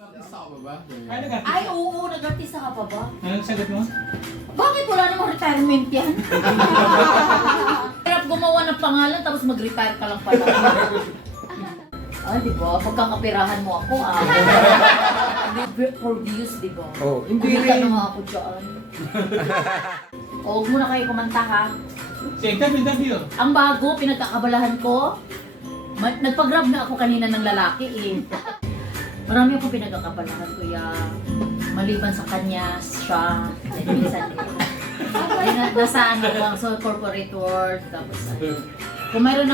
Nag-artista ka ba? Ay, nag-artista. Ay, oo, nag-artista ka pa ba? Anong sagot mo? Bakit wala namang retirement yan? Hirap gumawa ng pangalan tapos mag-retire ka lang pala. Ay, di ba? Pagkakapirahan mo ako, for views, di ba? Oh, hindi Kumita rin. na nga ako dyan. O, huwag muna kayo kumanta ha. Si interview. Ang bago, pinagkakabalahan ko, nagpag-grab na ako kanina ng lalaki eh. Marami akong pinagkakabalahan kuya. Maliban sa kanya, siya, minsan nasa ano lang, so corporate world, tapos kung mayroon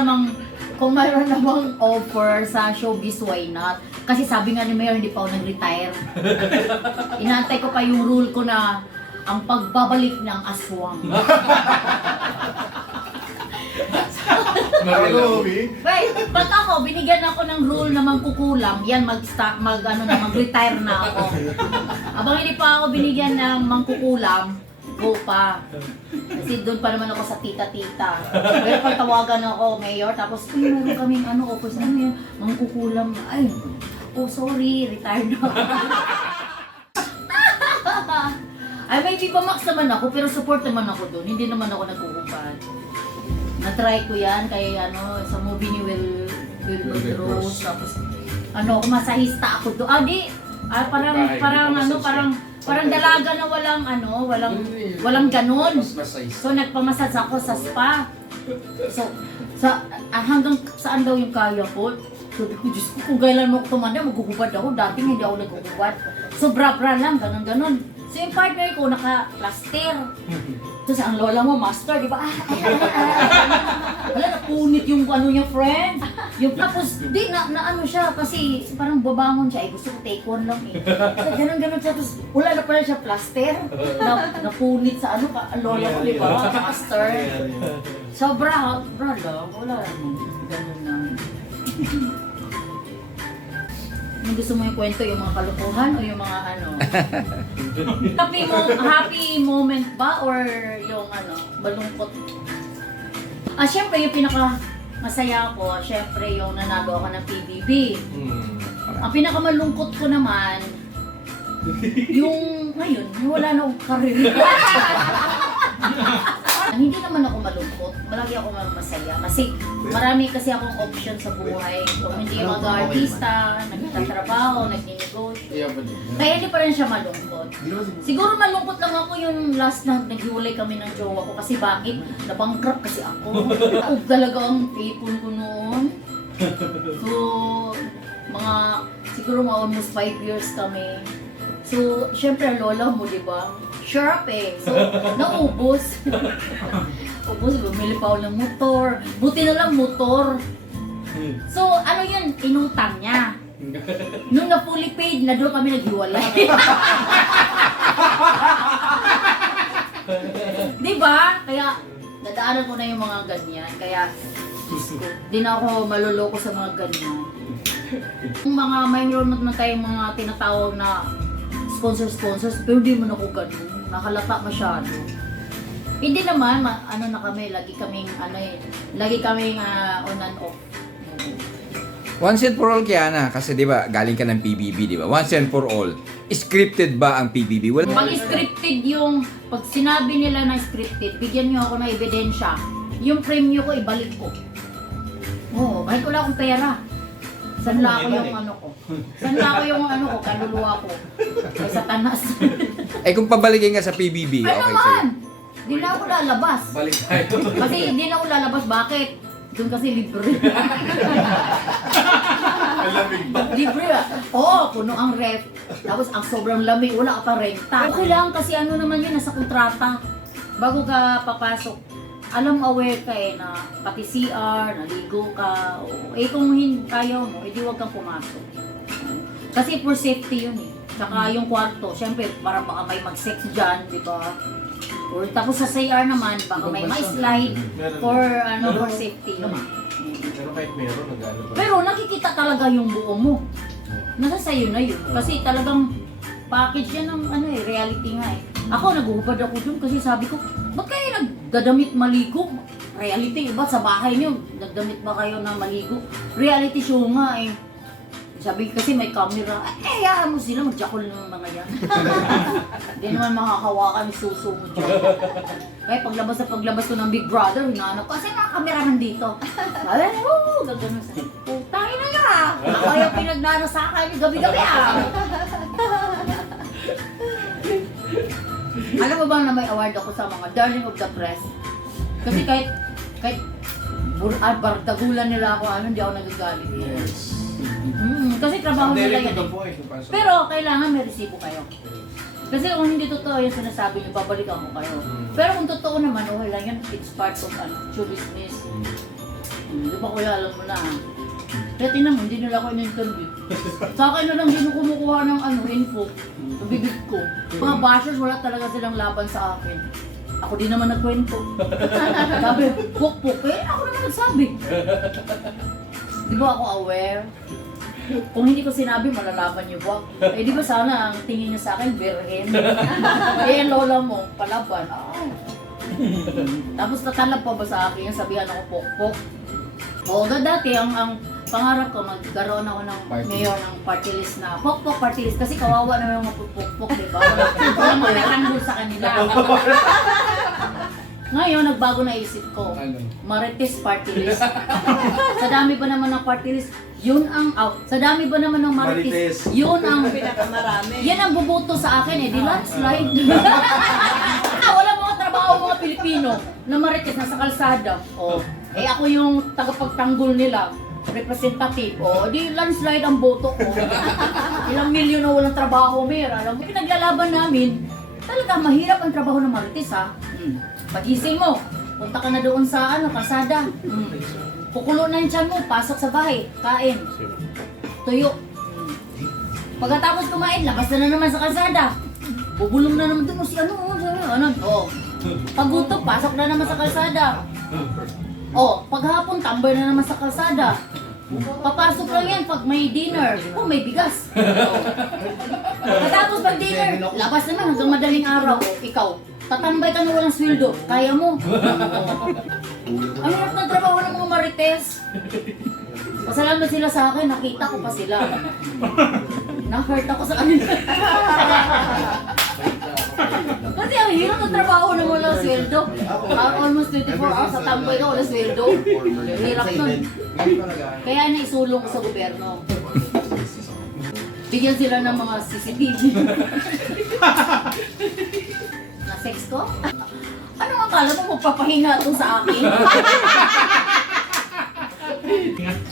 namang offer sa showbiz, why not? Kasi sabi nga ni Mayor, hindi pa ako nag-retire. Inaantay ko pa yung rule ko na ang pagbabalik ng aswang. Wait, pag ako, binigyan ako ng rule na mangkukulam, yan mag-retire na ako. Abang hindi pa ako binigyan ng mangkukulam, go pa. Kasi doon pa naman ako sa tita-tita. Pero pag tawagan ako, Mayor, tapos, meron kaming office, ano yan, mangkukulam. Ay, oh sorry, retired na ako. Ay, may Viva Max naman ako, pero support naman ako doon. Hindi naman ako nagkukumpad. Na-try ko yan kay sa movie ni Wilbur Rose. Tapos, masahista ako doon. Parang dalaga na walang ganon. So, nagpamasad ako sa spa. So, hanggang saan daw yung kaya ko? Sabi ko, Diyos ko, kung kailan mo ako tumanda, magugubad ako. Dati hindi ako nagugubad. So, bra-bra lang, ganon-ganon. So, yung partner ko, naka-plaster. Tapos, ang lola mo, master, di ba? Wala, napunit yung niya, friend. Tapos, na siya, kasi parang babangon siya. Gusto ko take one lang eh. So, ganon-ganon siya. Tapos, wala na pala siya plaster. Napunit sa lola ko, di ba? Master. So, bra lang. Wala naman. Ganon lang. Gusto mo yung kwento, yung mga kalukuhan o yung mga happy moment ba or yung malungkot? Syempre yung pinaka masaya ko, syempre yung nanalo ako ng PBB. Ang pinaka malungkot ko naman, yung ngayon, yung wala na akong career. Hindi naman ako malungkot, malagi ako masaya kasi marami kasi akong option sa buhay. Kung hindi mag-artista, nagtatrabaho, nagninegosyo. Kaya hindi pa rin siya malungkot. Siguro malungkot lang ako yung last na naghiwalay kami ng jowa ko kasi bakit? Nabangkrap kasi ako. Ako talaga ang ipon ko noon. So, siguro almost 5 years kami. So, syempre ang lola mo, di ba? Sharp eh. So, naubos. Ubos, bumili pa ako ng motor. Buti na lang motor. So, yun? Inutang niya. Nung na fully paid, na doon kami naghiwalay. Di ba? Kaya, dadaanan ko na yung mga ganyan. Kaya, di na ako maluloko sa mga ganyan. Yung mayroon na tayong mga tinatawag na sponsors, pero di man ako ganun. Nakalata masyado. Hindi naman, na kami, lagi kaming on and off. Once and for all, Kiana, kasi di ba, galing ka ng PBB, di ba? Once and for all, scripted ba ang PBB? Well, Pag scripted pag sinabi nila na scripted, bigyan niyo ako ng ebidensya. Yung premyo ko, ibalik ko. Oo, kahit wala akong pera. Sanla ko yung ko. Sanla ko yung kaluluwa ko. Kay Satanas. kung pabalikin ka sa PBB, Ay okay naman! sa'yo. Di na ako lalabas. Balik tayo. Kasi hindi na ako lalabas. Bakit? Doon kasi libre. Malamig ba? Libre Oo, puno ang ref. Tapos ang sobrang lamig, wala ka pa renta. Okay lang kasi naman yun, nasa kontrata. Bago ka papasok, aware ka na pati CR, naligo ka. Kung kaya mo, hindi huwag kang pumasok. Kasi for safety yun eh. Tsaka yung kwarto, syempre para baka may mag-sex dyan, di ba? Or tapos sa CR naman, baka may slide for safety yun. Pero kahit meron, nag-ano ba? Pero nakikita talaga yung buo mo. Nasa sayo na yun. Kasi talagang package yan ng reality nga eh. Ako, naguhubad ako dun kasi sabi ko, ba't kayo nagdadamit maligo? Reality, ba sa bahay niyo, nagdamit ba kayo na maligo? Reality show nga eh. Sabi kasi may camera, hayaan mo sila, magjakol ng mga yan. Hindi naman makakawakan, susumot yun. Kaya paglabas ko ng Big Brother, hinahanap ko, kasi mga cameraman dito. Sabi, gagano sa putangin na niya. Ako yung pinagnano sa akin, gabi-gabi Alam mo ba na may award ako sa mga Darling of the Press? Kasi kahit bardagulan nila ako, hindi ako nagagalit. Yes. Kasi trabaho nila Direct yan. to the point. Pasok. Pero kailangan may resibo kayo. Kasi kung hindi totoo yung sinasabi niyo, babalikan ko kayo. Pero kung totoo naman, okay lang yan. It's part of show business. Di ba kuya, alam mo na. Kaya tingnan mo, hindi nila ako in-interview. Sa akin na lang, hindi mo kumukuha ng info. Sa bibig ko. Mga bashers, wala talaga silang laban sa akin. Ako din naman nagkwento. Sabi, puk-puk, ako naman nagsabi. Di ba ako aware? Kung hindi ko sinabi, malalaman niyo ba? Di ba sana ang tingin niyo sa akin, berhen. Lola mo, palaban. Tapos tatalab pa ba sa akin, sabihan ako, puk-puk. Dati, ang pangarap ko, magkaroon ako ng mayor ng party list na pok-pok party list. Kasi kawawa na yung mapupok-pok, di ba? Walang makatanggol sa kanila. Ngayon, nagbago na isip ko. Ano? Marites party list. Sa dami ba naman ng party list, yun ang sa dami ba naman ng Marites, yun ang Pinakamarami. yan ang buboto sa akin di landslide. Wala mga trabaho mga Pilipino na Marites nasa kalsada. Ako yung tagapagtanggol nila, representative. Di landslide ang boto ko. Ilang milyon na walang trabaho, alam mo, pinaglalaban namin. Talaga mahirap ang trabaho ng Marites Pagising mo, punta ka na doon sa kalsada. Kukulo na yung tiyan mo, pasok sa bahay, kain. Tuyo. Pagkatapos kumain, labas na naman sa kalsada. Bubulong na naman doon si Paggutom, pasok na naman sa kalsada. Paghapon, tambay na naman sa kalsada. Papasok lang yan pag may dinner. May bigas. Pagkatapos pag dinner, labas naman hanggang madaling araw. Ikaw, tatambay ka na walang sweldo. Kaya mo. Ang hirap ng trabaho ng mga Marites. Pasalamat sila sa akin, nakita ko pa sila. Na-hurt ako sa kanila. Kasi ang hirap ng trabaho ng walang sweldo. Almost 24 hours sa tambay ka, walang sweldo. Hirap nun. Kaya naisulong ko sa gobyerno. Bigyan sila ng mga CCTV. Na-sex ko? Ano akala mo magpapahinga ito sa akin?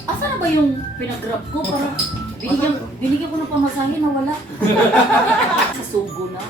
Asa na ba yung pinag-grab ko para binigyan ko ng pamasahe na wala? Sa sugo na.